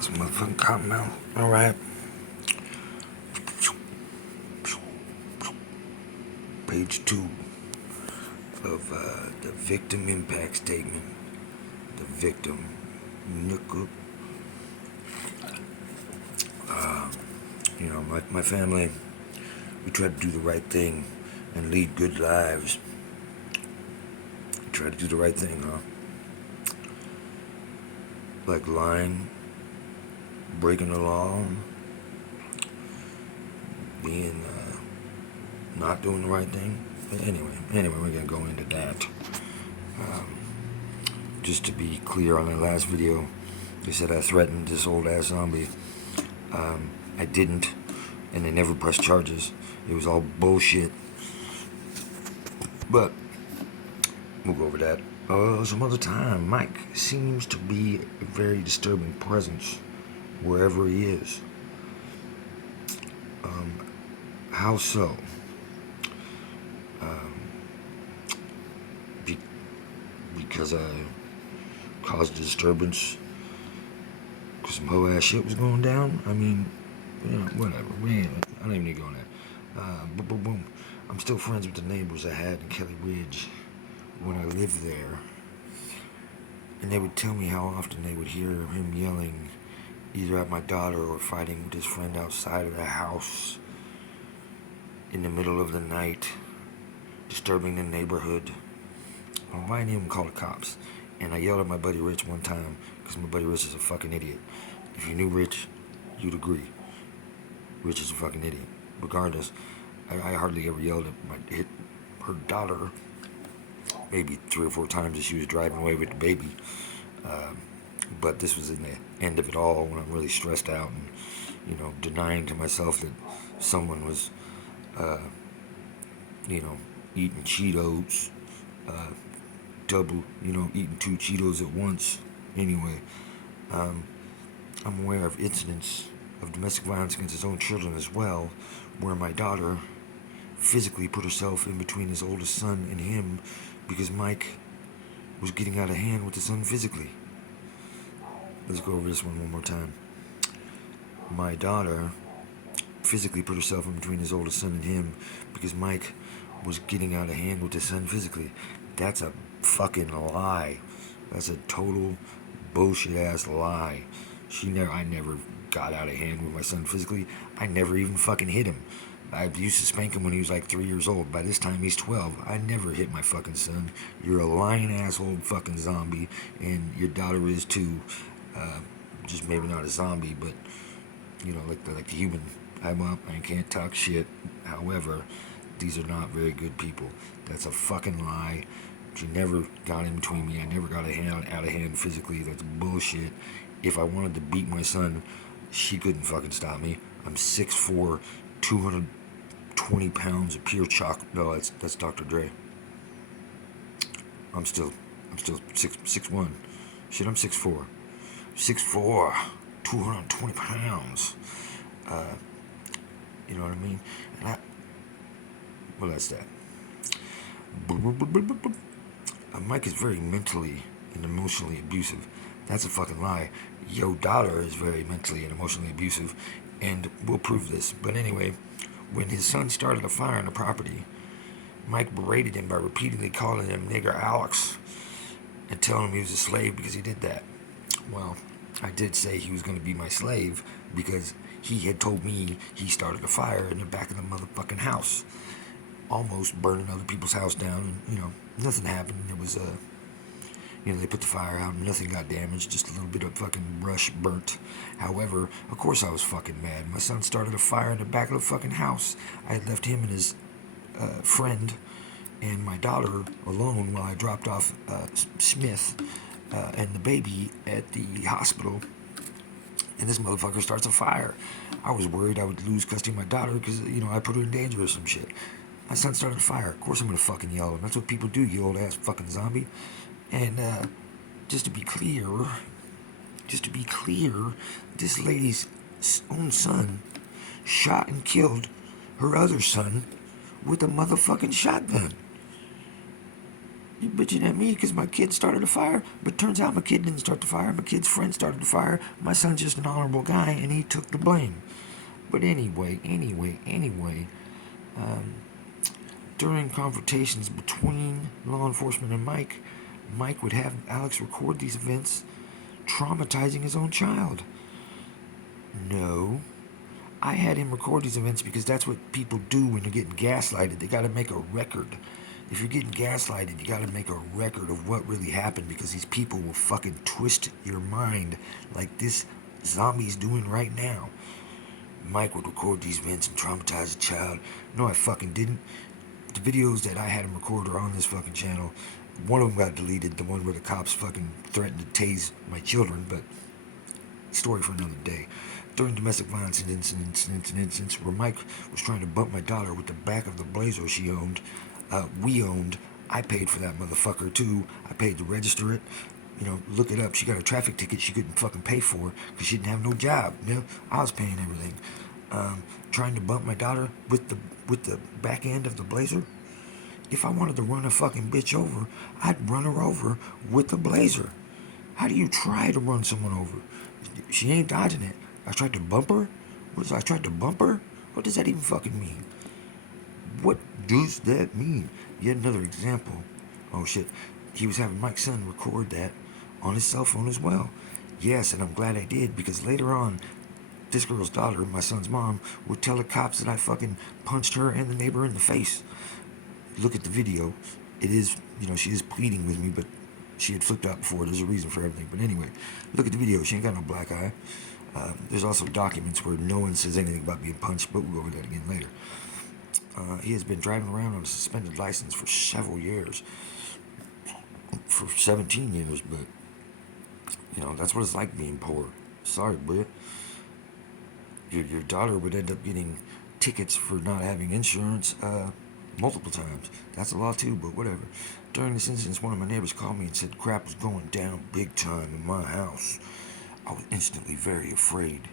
Got some motherfucking cotton mouth. Alright. Page 2 of the victim impact statement. The victim. My family, we try to do the right thing and lead good lives. We try to do the right thing, huh? Like lying, breaking the law, being not doing the right thing. But anyway, we're gonna go into that. Just to be clear, on the last video, they said I threatened this old ass zombie. I didn't, and they never pressed charges. It was all bullshit. But we'll go over that some other time. Mike seems to be a very disturbing presence wherever he is. How so? Because I caused a disturbance because some hoe ass shit was going down. I mean, whatever. I don't even need to go on that. Boom. I'm still friends with the neighbors I had in Kelly Ridge when I lived there. And they would tell me how often they would hear him yelling either at my daughter or fighting with his friend outside of the house in the middle of the night, disturbing the neighborhood. Why didn't even call the cops? And I yelled at my buddy Rich one time because my buddy Rich is a fucking idiot. If you knew Rich, you'd agree. Rich is a fucking idiot. Regardless, I hardly ever yelled at her daughter maybe 3 or 4 times as she was driving away with the baby. But this was in the end of it all when I'm really stressed out and, denying to myself that someone was, eating Cheetos, double, eating 2 Cheetos at once. Anyway, I'm aware of incidents of domestic violence against his own children as well, where my daughter physically put herself in between his oldest son and him because Mike was getting out of hand with the son physically. Let's go over this one more time. My daughter physically put herself in between his oldest son and him because Mike was getting out of hand with the son physically. That's a fucking lie. That's a total bullshit ass lie. I never got out of hand with my son physically. I never even fucking hit him. I used to spank him when he was like 3 years old. By this time he's 12. I never hit my fucking son. You're a lying asshole fucking zombie, and your daughter is too. Just maybe not a zombie, but like the human. I can't talk shit. However, these are not very good people. That's a fucking lie. She never got in between me. I never got out of hand physically. That's bullshit. If I wanted to beat my son, she couldn't fucking stop me. I'm 6'4", 220 pounds of pure chalk. No, that's Dr. Dre. I'm still 6'1". Shit, I'm 6'4". 6'4", 220 pounds. You know what I mean? And that's that. Mike is very mentally and emotionally abusive. That's a fucking lie. Your daughter is very mentally and emotionally abusive, and we'll prove this. But anyway, when his son started a fire on the property, Mike berated him by repeatedly calling him nigger Alex and telling him he was a slave because he did that. Well, I did say he was going to be my slave because he had told me he started a fire in the back of the motherfucking house, almost burning other people's house down, and nothing happened. It was they put the fire out and nothing got damaged, just a little bit of fucking brush burnt. However, of course I was fucking mad. My son started a fire in the back of the fucking house. I had left him and his friend and my daughter alone while I dropped off Smith and the baby at the hospital, and this motherfucker starts a fire. I was worried I would lose custody of my daughter because, I put her in danger or some shit. My son started a fire. Of course I'm gonna fucking yell. And that's what people do, you old ass fucking zombie. And just to be clear, this lady's own son shot and killed her other son with a motherfucking shotgun. You bitching at me because my kid started a fire, but turns out my kid didn't start the fire. My kid's friend started the fire. My son's just an honorable guy, and he took the blame. But anyway, during confrontations between law enforcement and Mike would have Alex record these events, traumatizing his own child. No, I had him record these events because that's what people do when they're getting gaslighted. They gotta make a record. If you're getting gaslighted, you gotta make a record of what really happened because these people will fucking twist your mind like this zombie's doing right now. Mike would record these events and traumatize a child. No, I fucking didn't. The videos that I had him record are on this fucking channel. One of them got deleted, the one where the cops fucking threatened to tase my children, but story for another day. During domestic violence incidents where Mike was trying to bump my daughter with the back of the Blazer we owned. I paid for that motherfucker too. I paid to register it. Look it up. She got a traffic ticket she couldn't fucking pay for because she didn't have no job. I was paying everything. Trying to bump my daughter with the back end of the Blazer. If I wanted to run a fucking bitch over, I'd run her over with the Blazer. How do you try to run someone over? She ain't dodging it. I tried to bump her? I tried to bump her? What does that even fucking mean? What does that mean? Yet another example. Oh shit. He was having Mike's son record that on his cell phone as well. Yes, and I'm glad I did because later on, this girl's daughter, my son's mom, would tell the cops that I fucking punched her and the neighbor in the face. Look at the video. It is, she is pleading with me, but she had flipped out before. There's a reason for everything. But anyway, look at the video. She ain't got no black eye. There's also documents where no one says anything about being punched, but we'll go over that again later. He has been driving around on a suspended license for several years. For 17 years, but, that's what it's like being poor. Sorry, boy. Your daughter would end up getting tickets for not having insurance multiple times. That's a lot too, but whatever. During this incident, one of my neighbors called me and said crap was going down big time in my house. I was instantly very afraid.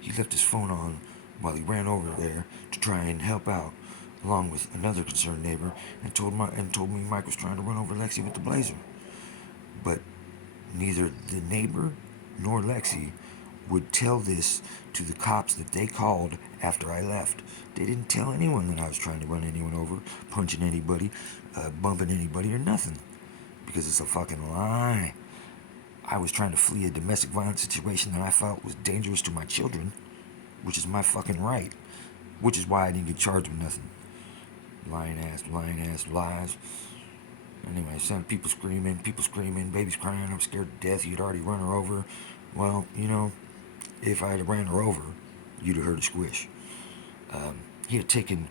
He left his phone on while he ran over there to try and help out, along with another concerned neighbor, and told me Mike was trying to run over Lexi with the Blazer. But neither the neighbor nor Lexi would tell this to the cops that they called after I left. They didn't tell anyone that I was trying to run anyone over, punching anybody, bumping anybody, or nothing. Because it's a fucking lie. I was trying to flee a domestic violence situation that I felt was dangerous to my children, which is my fucking right. Which is why I didn't get charged with nothing. Lying ass lies. Anyway, some people screaming, babies crying, I'm scared to death, you'd already run her over. Well, if I had ran her over, you'd have heard a squish. He had taken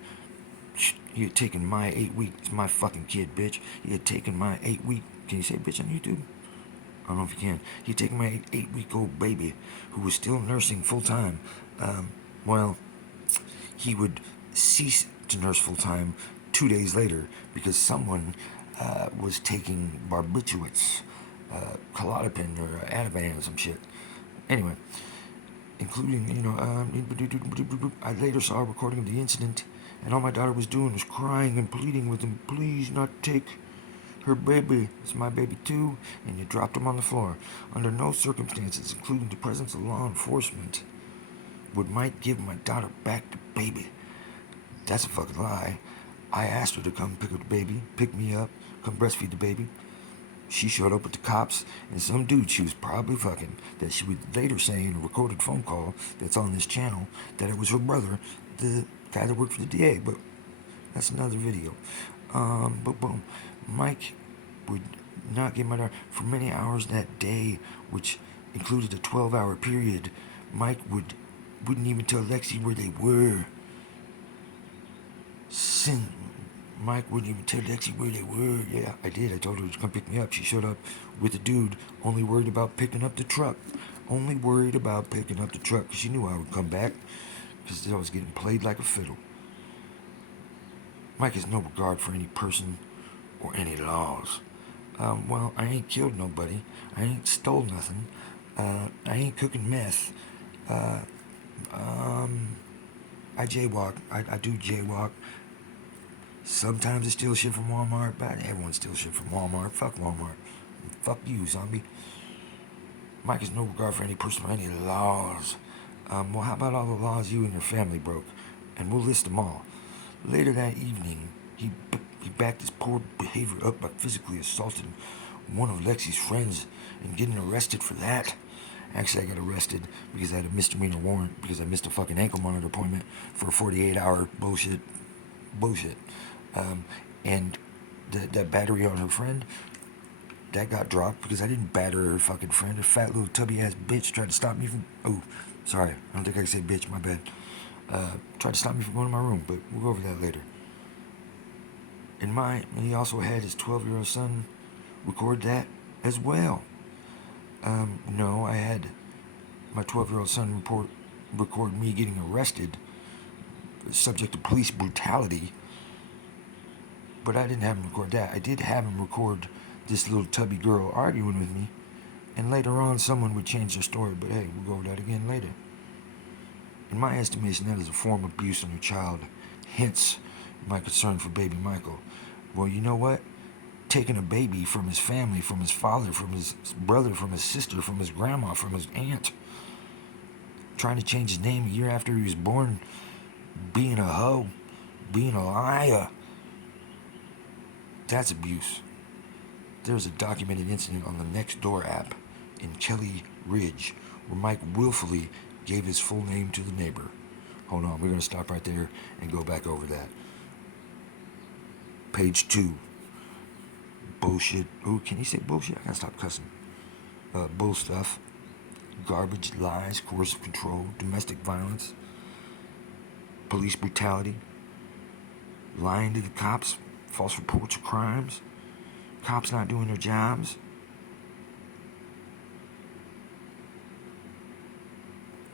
my 8-week, it's my fucking kid, bitch. He had taken my 8-week, can you say bitch on YouTube? I don't know if you can. He had taken my 8-week-old baby, who was still nursing full-time. He would cease to nurse full-time 2 days later because someone was taking barbiturates, Klonopin or Ativan or some shit. Anyway, including, I later saw a recording of the incident, and all my daughter was doing was crying and pleading with him, please not take her baby, it's my baby too, and you dropped him on the floor. Under no circumstances, including the presence of law enforcement, would Mike give my daughter back the baby. That's a fucking lie. I asked her to come pick up the baby, pick me up, come breastfeed the baby. She showed up with the cops and some dude she was probably fucking that she would later say in a recorded phone call that's on this channel that it was her brother, the guy that worked for the DA, but that's another video. But boom, Mike would not get my daughter for many hours that day, which included a 12-hour period. Mike wouldn't even tell Lexi where they were. Mike wouldn't even tell Lexi where they were. Yeah, I did. I told her to come pick me up. She showed up with a dude, only worried about picking up the truck. Because she knew I would come back, because I was getting played like a fiddle. Mike has no regard for any person or any laws. I ain't killed nobody. I ain't stole nothing. I ain't cooking meth. I jaywalk. I do jaywalk. Sometimes I steal shit from Walmart, but everyone steals shit from Walmart. Fuck Walmart. And fuck you, zombie. Mike has no regard for any person or any laws. Well, how about all the laws you and your family broke? And we'll list them all. Later that evening, he backed his poor behavior up by physically assaulting one of Lexi's friends and getting arrested for that. Actually, I got arrested because I had a misdemeanor warrant because I missed a fucking ankle monitor appointment for a 48-hour bullshit. And that battery on her friend, that got dropped because I didn't batter her fucking friend. A fat little tubby ass bitch tried to stop me from. Oh, sorry. I don't think I can say bitch, my bad. Tried to stop me from going to my room, but we'll go over that later. And he also had his 12-year-old son record that as well. No, I had my 12-year-old son record me getting arrested, subject to police brutality. But I didn't have him record that. I did have him record this little tubby girl arguing with me, and later on someone would change their story, but hey, we'll go over that again later. In my estimation, that is a form of abuse on a child, hence my concern for baby Michael. Well, you know what? Taking a baby from his family, from his father, from his brother, from his sister, from his grandma, from his aunt, trying to change his name a year after he was born, being a hoe, being a liar, that's abuse. There's a documented incident on the Nextdoor app in Kelly Ridge where Mike willfully gave his full name to the neighbor. Hold on, we're going to stop right there and go back over that. Page 2. Bullshit. Oh, can you say bullshit? I gotta stop cussing. Bull stuff. Garbage, lies, coercive control, domestic violence, police brutality, lying to the cops, false reports of crimes, cops not doing their jobs,